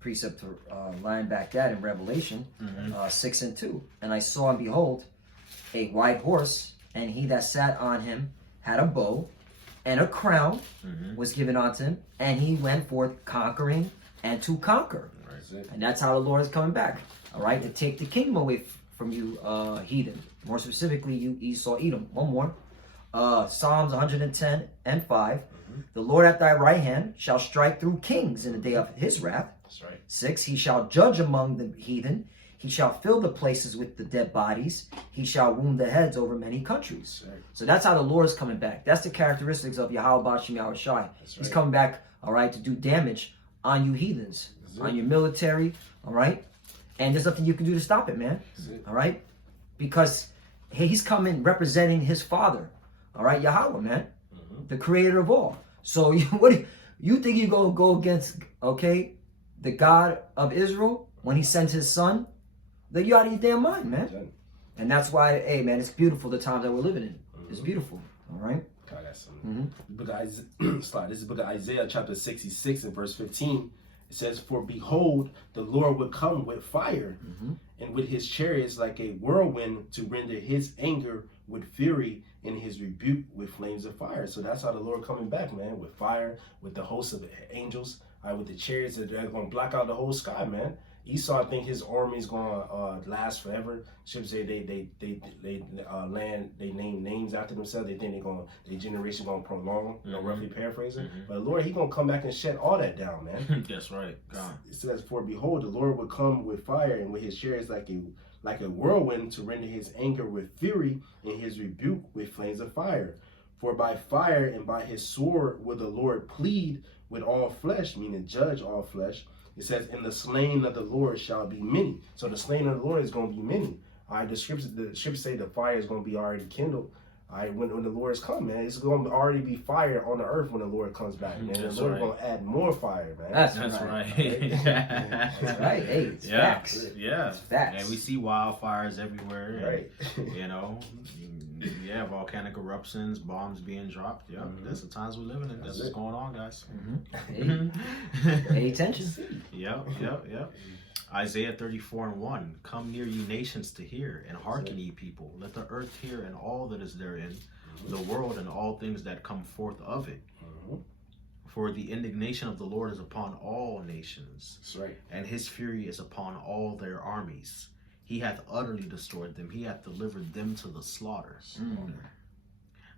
precept to line back that in Revelation 6:2. "And I saw, and behold, a white horse, and he that sat on him had a bow, and a crown was given unto him, and he went forth conquering and to conquer." That's it. And that's how the Lord is coming back, all right, to take the kingdom away from you, heathen. More specifically, you Esau, Edom. One more. Psalms 110:5. "The Lord at thy right hand shall strike through kings in the day of his wrath." That's right. 6. "He shall judge among the heathen. He shall fill the places with the dead bodies. He shall wound the heads over many countries." That's right. So that's how the Lord is coming back. That's the characteristics of Yahweh Bashim Yahushai. He's right. coming back, all right, to do damage on you heathens, That's it. on your military, all right? And there's nothing you can do to stop it, man. That's it. All right? Because he's coming representing his father, all right? Yahweh, man, the creator of all. So you think you're going to go against, okay, the God of Israel when he sends his son? Then you out of your damn mind, man. Done. And that's why, hey, man, it's beautiful the times that we're living in. It's beautiful, all right? God, that's something. The book of Isaiah, this is the book of Isaiah, chapter 66 and verse 15. It says, "For behold, the Lord will come with fire, and with his chariots like a whirlwind, to render his anger with fury, and his rebuke with flames of fire." So that's how the Lord coming back, man, with fire, with the host of angels, with the chariots that are going to block out the whole sky, man. Esau think his army's gonna last forever. Ships say they name names after themselves. They think their generation gonna prolong. You know, roughly paraphrasing. But the Lord, he gonna come back and shut all that down, man. That's right. God. It says, "For behold, the Lord would come with fire, and with his chariots like a whirlwind, to render his anger with fury, and his rebuke with flames of fire. For by fire and by his sword will the Lord plead with all flesh," meaning judge all flesh. It says, "And the slain of the Lord shall be many." So the slain of the Lord is going to be many. All right, the scriptures say the fire is going to be already kindled. All right, when the Lord's come, man, it's going to already be fire on the earth when the Lord comes back, man. That's the Lord right. going to add more fire, man. That's right. That's right. Hey, it's facts. Yeah. It's facts. And we see wildfires everywhere. Right. You know, yeah, volcanic eruptions, bombs being dropped. Yeah, that's the times we're living in. This is going on, guys. Pay attention. Yep. Isaiah 34:1. Come near, ye nations, to hear, and hearken, ye people. Let the earth hear, and all that is therein, the world and all things that come forth of it. For the indignation of the Lord is upon all nations, That's right. and his fury is upon all their armies. He hath utterly destroyed them. He hath delivered them to the slaughter.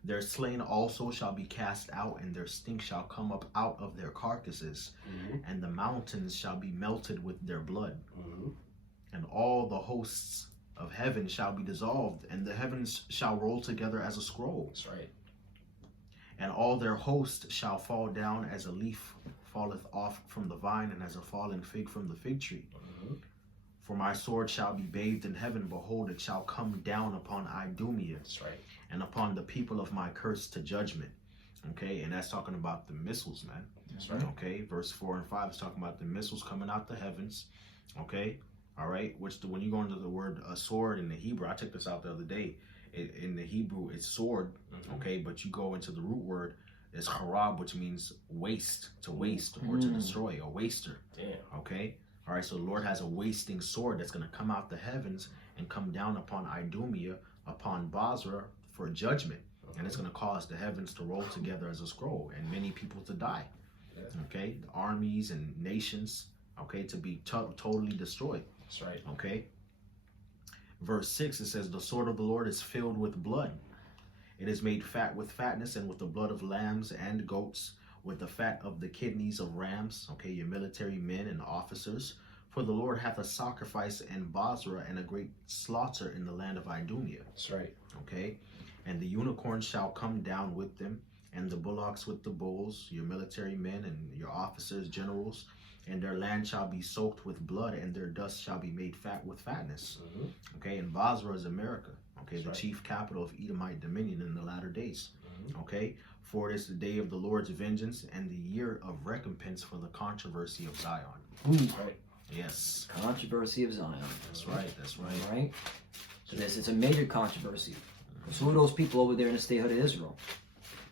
Their slain also shall be cast out, and their stink shall come up out of their carcasses, and the mountains shall be melted with their blood. And all the hosts of heaven shall be dissolved, and the heavens shall roll together as a scroll. That's right. And all their host shall fall down as a leaf falleth off from the vine, and as a fallen fig from the fig tree. For my sword shall be bathed in heaven. Behold, it shall come down upon Idumea. That's right. And upon the people of my curse to judgment. Okay, and that's talking about the missiles, man. That's right. Okay, verse 4 and 5 is talking about the missiles coming out the heavens. Okay, all right. When you go into the word sword in the Hebrew, I checked this out the other day. In the Hebrew, it's sword. Okay, but you go into the root word, it's harab, which means waste, to waste or to destroy, a waster. Damn. Okay. All right, so the Lord has a wasting sword that's going to come out the heavens and come down upon Idumea, upon Basra for judgment. And it's going to cause the heavens to roll together as a scroll and many people to die. Okay, the armies and nations, okay, to be totally destroyed. That's right. Okay. Verse 6, it says, the sword of the Lord is filled with blood. It is made fat with fatness, and with the blood of lambs and goats, with the fat of the kidneys of rams, okay, your military men and officers. For the Lord hath a sacrifice in Basra, and a great slaughter in the land of Idumea. That's right. Okay, and the unicorns shall come down with them, and the bullocks with the bulls, your military men and your officers, generals, and their land shall be soaked with blood, and their dust shall be made fat with fatness. Okay, and Basra is America, okay, the chief capital of Edomite dominion in the latter days. Okay, for it is the day of the Lord's vengeance, and the year of recompense for the controversy of Zion. Right. Yes. Controversy of Zion. That's right. That's right. All right. So it's a major controversy. So who are those people over there in the statehood of Israel?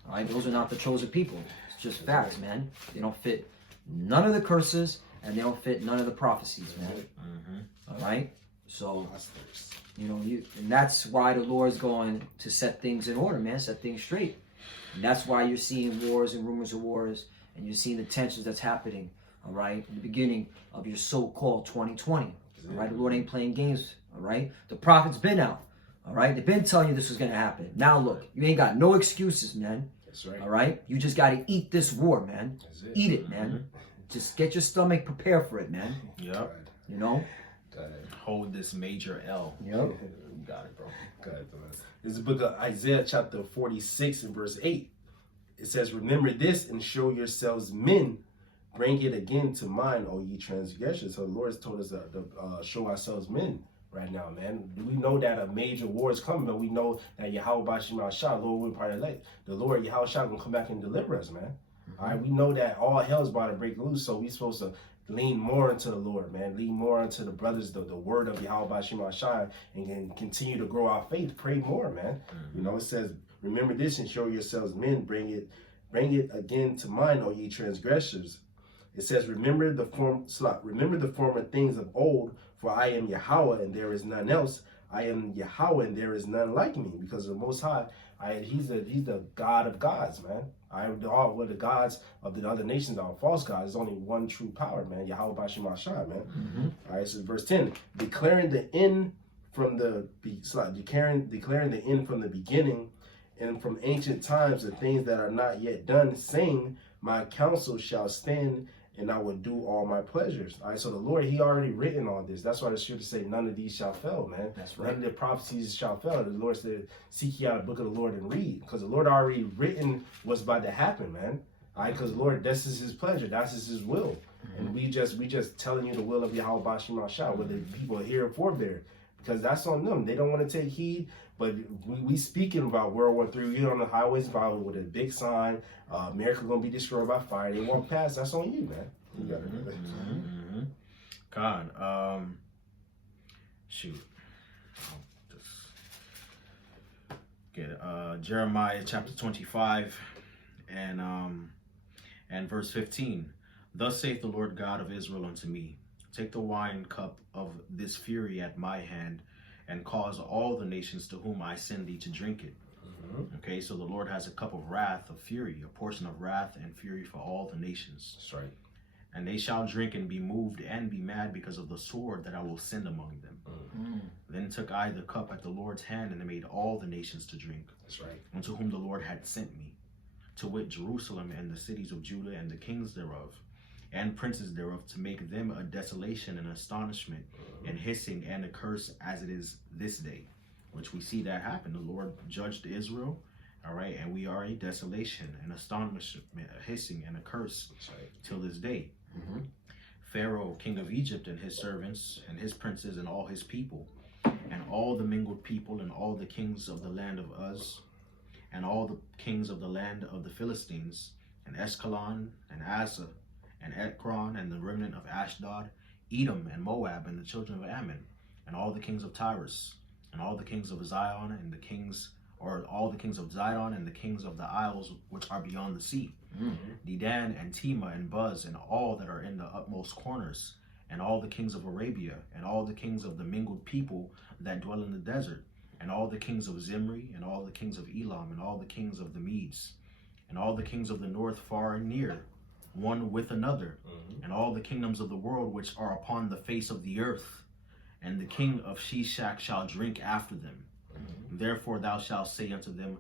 All right, those are not the chosen people. It's just facts, man. They don't fit none of the curses, and they don't fit none of the prophecies, man. All right. So and that's why the Lord's going to set things in order, man. Set things straight. And that's why you're seeing wars and rumors of wars, and you're seeing the tensions that's happening. All right, in the beginning of your so-called 2020. All right, the Lord ain't playing games. All right, the prophet's been out. All right, they've been telling you this was gonna happen. Now look, you ain't got no excuses, man. That's right. All right, you just gotta eat this war, man. Eat it, man. Just get your stomach prepared for it, man. Yep. You know. Hold this major L. Yep. You got it, bro. This is the book of Isaiah chapter 46 and verse 8. It says, remember this and show yourselves men. Bring it again to mind, O ye transgressors. So the Lord has told us to show ourselves men right now, man. We know that a major war is coming, but we know that Yahweh Bashim Shah, Lord, we're part of the Lord Yahweh Shah gonna come back and deliver us, man. All right, we know that all hell's about to break loose, so we're supposed to lean more into the Lord, man. Lean more into the brothers, the word of Yahweh Bashim Shah, and continue to grow our faith. Pray more, man. You know, it says, remember this and show yourselves men. Bring it again to mind, O ye transgressors. It says, remember the former things of old, for I am Yahweh and there is none else. I am Yahweh and there is none like me. Because the Most High, he's the God of gods, man. All what the gods of the other nations are false gods. There's only one true power, man. Yahweh Bashim Ashai, man. All right, so verse 10, declaring the end from the beginning, and from ancient times the things that are not yet done, saying, my counsel shall stand, and I will do all my pleasures. All right, so the Lord, he already written all this. That's why the scripture say none of these shall fail, man. That's right. None of the prophecies shall fail. The Lord said, seek ye out the book of the Lord and read, because the Lord already written what's about to happen, man. All right, because the Lord, this is his pleasure, that's his will. And we just telling you the will of Yahweh Bashim Ashah, whether people are here or forbear, because that's on them. They don't want to take heed. But we speaking about World War III. You're on the highways with a big sign, America gonna be destroyed by fire. They walk past. That's on you, man. You got it. God, shoot. I'll just get it. Jeremiah chapter 25 and verse 15. Thus saith the Lord God of Israel unto me, take the wine cup of this fury at my hand, and cause all the nations to whom I send thee to drink it. Okay, so the Lord has a cup of wrath, of fury, a portion of wrath and fury for all the nations. That's right. And they shall drink and be moved and be mad because of the sword that I will send among them. Then took I the cup at the Lord's hand, and made all the nations to drink. That's right. Unto whom the Lord had sent me, to wit Jerusalem and the cities of Judah and the kings thereof, and princes thereof, to make them a desolation and astonishment, and hissing and a curse, as it is this day. Which we see that happen. The Lord judged Israel, all right, and we are a desolation, an astonishment, a hissing and a curse till this day. Pharaoh, king of Egypt, and his servants, and his princes, and all his people, and all the mingled people, and all the kings of the land of Uz, and all the kings of the land of the Philistines, and Escalon, and Asa, and Ekron, and the remnant of Ashdod, Edom, and Moab, and the children of Ammon, and all the kings of Tyrus, and all the kings of Zion, and the kings, or all the kings of Zidon, and the kings of the isles which are beyond the sea, Dedan, and Tema, and Buz, and all that are in the utmost corners, and all the kings of Arabia, and all the kings of the mingled people that dwell in the desert, and all the kings of Zimri, and all the kings of Elam, and all the kings of the Medes, and all the kings of the north far and near, one with another, and all the kingdoms of the world which are upon the face of the earth, and the king of Shishak shall drink after them. Therefore thou shalt say unto them,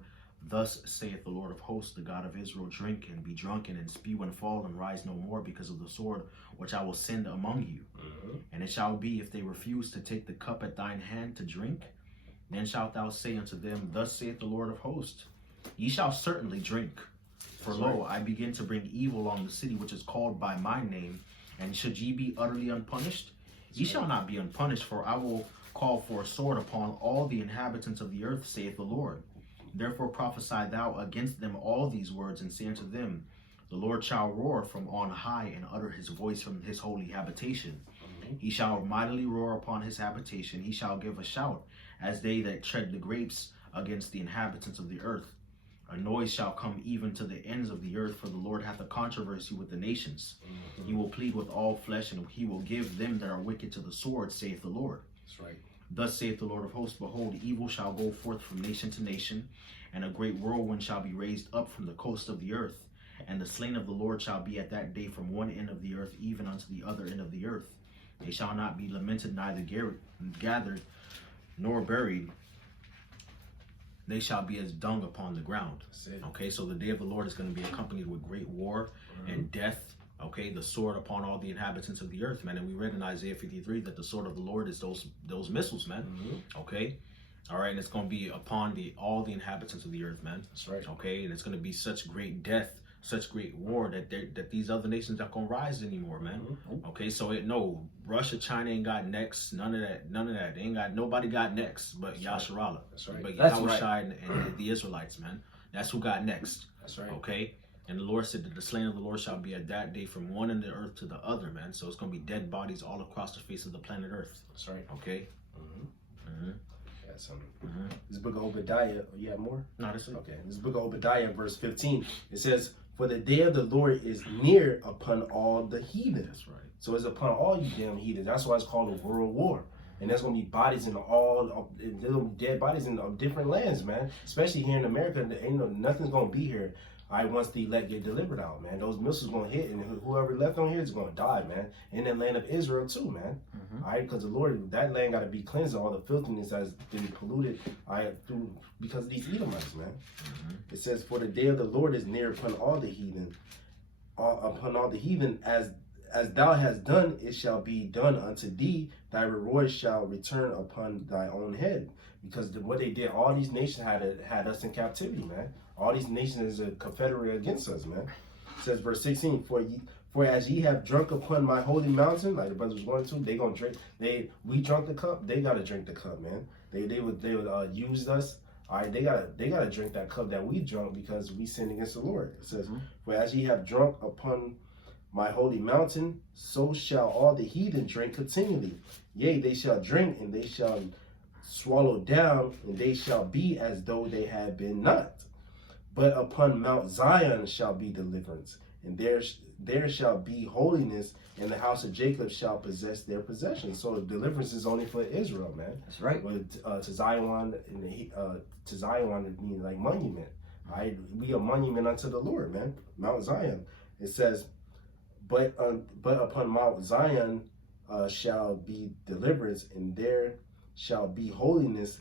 thus saith the Lord of hosts, the God of Israel, drink and be drunken, and spew and fall, and rise no more, because of the sword which I will send among you. And it shall be, if they refuse to take the cup at thine hand to drink, then shalt thou say unto them, thus saith the Lord of hosts, ye shall certainly drink. For lo, I begin to bring evil on the city which is called by my name, and should ye be utterly unpunished? Ye shall not be unpunished, for I will call for a sword upon all the inhabitants of the earth, saith the Lord. Therefore prophesy thou against them all these words, and say unto them, the Lord shall roar from on high, and utter his voice from his holy habitation. He shall mightily roar upon his habitation. He shall give a shout, as they that tread the grapes, against the inhabitants of the earth. A noise shall come even to the ends of the earth, for the Lord hath a controversy with the nations. He will plead with all flesh, and he will give them that are wicked to the sword, saith the Lord. That's right. Thus saith the Lord of hosts, behold, evil shall go forth from nation to nation, and a great whirlwind shall be raised up from the coast of the earth. And the slain of the Lord shall be at that day from one end of the earth even unto the other end of the earth. They shall not be lamented, neither gathered, nor buried. They shall be as dung upon the ground. Okay, so the day of the Lord is going to be accompanied with great war and death. Okay, the sword upon all the inhabitants of the earth, man. And we read in Isaiah 53 that the sword of the Lord is those missiles, man. Okay, all right, and it's going to be upon all the inhabitants of the earth, man. That's right. Okay, and it's going to be such great death, such great war that these other nations aren't going to rise anymore, man. Okay, so no, Russia, China ain't got next, none of that. They ain't got, nobody got next but Yasharallah. That's right. But That's Yahushua right. and the Israelites, man. That's who got next. That's right. Okay. And the Lord said that the slain of the Lord shall be at that day from one end of the earth to the other, man. So it's going to be dead bodies all across the face of the planet Earth. That's right. Okay. Yeah, something. This book of Obadiah, you have more? No, that's it. Okay. This book of Obadiah, verse 15, it says, for the day of the Lord is near upon all the heathen. That's right. So it's upon all you damn heathens. That's why it's called a world war. And there's going to be bodies in dead bodies in different lands, man. Especially here in America, nothing's going to be here. Once the elect get delivered out, man, those missiles gonna hit, and whoever left on here is gonna die, man. In the land of Israel too, man. All right, because the Lord, that land got to be cleansed of all the filthiness that has been polluted, through because of these Edomites, man. It says, "For the day of the Lord is near upon all the heathen, as thou hast done, it shall be done unto thee. Thy reward shall return upon thy own head." Because what they did, all these nations had us in captivity, man. All these nations is a confederate against us, man. It says, verse 16, For as ye have drunk upon my holy mountain, like the brothers wanted to, they gonna drink. We drunk the cup, they gotta drink the cup, man. They would use us. All right, they gotta drink that cup that we drunk because we sinned against the Lord. It says, For as ye have drunk upon my holy mountain, so shall all the heathen drink continually. Yea, they shall drink, and they shall swallow down, and they shall be as though they had been not. But upon Mount Zion shall be deliverance, and there shall be holiness, and the house of Jacob shall possess their possession. So deliverance is only for Israel, man. That's right. To Zion, to Zion it means like monument. Right? We a monument unto the Lord, man. Mount Zion. It says, but upon Mount Zion shall be deliverance, and there shall be holiness,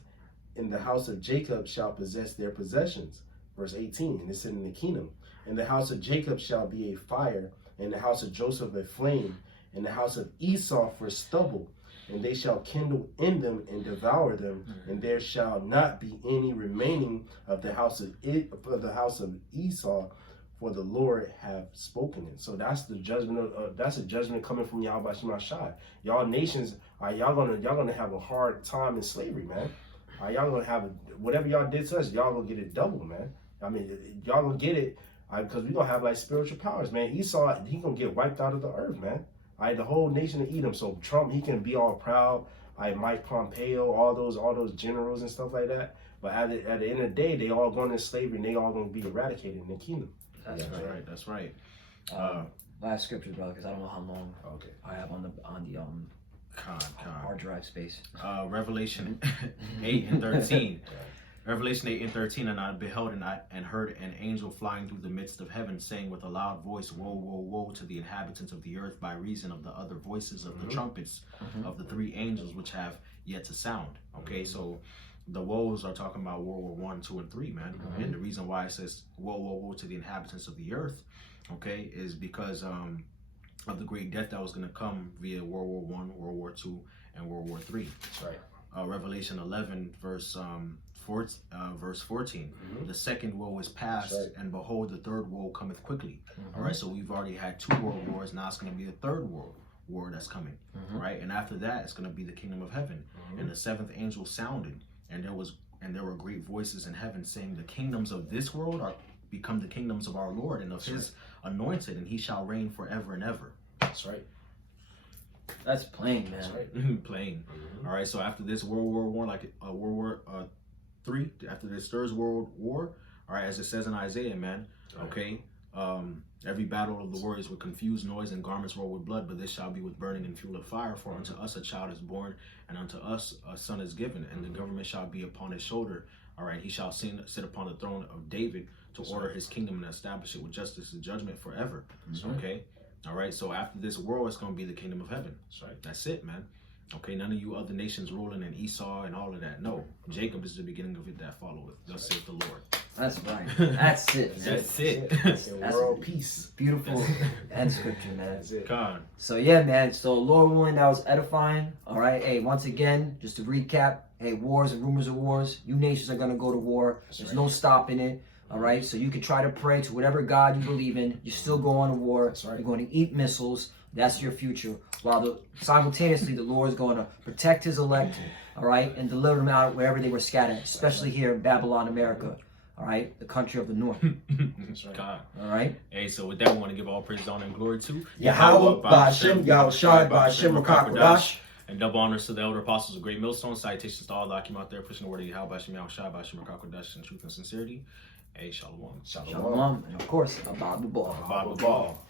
and the house of Jacob shall possess their possessions. Verse 18, and it's in the kingdom. And the house of Jacob shall be a fire, and the house of Joseph a flame, and the house of Esau for stubble. And they shall kindle in them and devour them, and there shall not be any remaining of the house of Esau, for the Lord have spoken it. So that's the judgment. That's a judgment coming from Yahweh Shemashai. Y'all nations, y'all gonna have a hard time in slavery, man. Y'all gonna have whatever y'all did to us, y'all gonna get it double, man. I mean, y'all gonna get it because we gonna have like spiritual powers, man. Esau, he gonna get wiped out of the earth, man. The whole nation of Edom. So Trump, he can be all proud. Mike Pompeo, all those generals and stuff like that. But at the end of the day, they all going into slavery, and they all gonna be eradicated in the kingdom. That's right. That's right. Last scripture, brother, because I don't know how long I have on the hard drive space. Revelation 8 and 13. Revelation 8 and 13, and I beheld and heard an angel flying through the midst of heaven, saying with a loud voice, Woe, woe, woe to the inhabitants of the earth, by reason of the other voices of the trumpets of the three angels which have yet to sound. Okay, so the woes are talking about World War 1, 2, and 3, man. And the reason why it says woe, woe, woe to the inhabitants of the earth, okay, is because of the great death that was going to come via World War 1, World War 2, and World War 3. That's right. Revelation 11, verse 14. The second woe is past, and behold, the third woe cometh quickly. All right, so we've already had 2 world wars. Now it's going to be a third world war that's coming. Right, and after that, it's going to be the kingdom of heaven. And the 7th angel sounded, and there were great voices in heaven saying, The kingdoms of this world are become the kingdoms of our Lord and of His anointed, and He shall reign forever and ever. That's right. That's plain, man. That's right. Plain. All right. So after this World War War, like World War 3, after this third World War, all right, as it says in Isaiah, man. Okay. Every battle of the warriors with confused noise and garments rolled with blood, but this shall be with burning and fuel of fire. For unto us a child is born, and unto us a son is given, and the government shall be upon his shoulder. All right. He shall sit upon the throne of David to order his kingdom and establish it with justice and judgment forever. Okay. All right, so after this world, it's going to be the kingdom of heaven. That's right. That's it, man. Okay, none of you other nations ruling and Esau and all of that. No, Jacob is the beginning of it that followeth. Thus saith the Lord. That's right. That's it. That's it. That's world peace. Beautiful end scripture, man. That's it. God. So yeah, man. So Lord willing, that was edifying. All right. Hey, once again, just to recap. Hey, wars and rumors of wars. You nations are going to go to war. There's no stopping it. All right, so you can try to pray to whatever God you believe in. You still go on to war. That's right. You're going to eat missiles. That's your future. While simultaneously, the Lord is going to protect His elect, all right, and deliver them out wherever they were scattered, especially here in Babylon, America, all right, the country of the north. That's right. God. All right. Hey, so with that, we want to give all praise, honor, and glory to Yahweh, Ba'ashem, Yahushai, Ba'ashem, Rakakwadash. And double honors to the elder apostles of Great Millstone. Salutations to all the Akim out there pushing the word of Yahweh, Ba'ashem, Yahushai, Ba'ashem, Rakakwadash in truth and sincerity. Hey, shalom. Shalom. And of course, a Bible ball. Bible ball.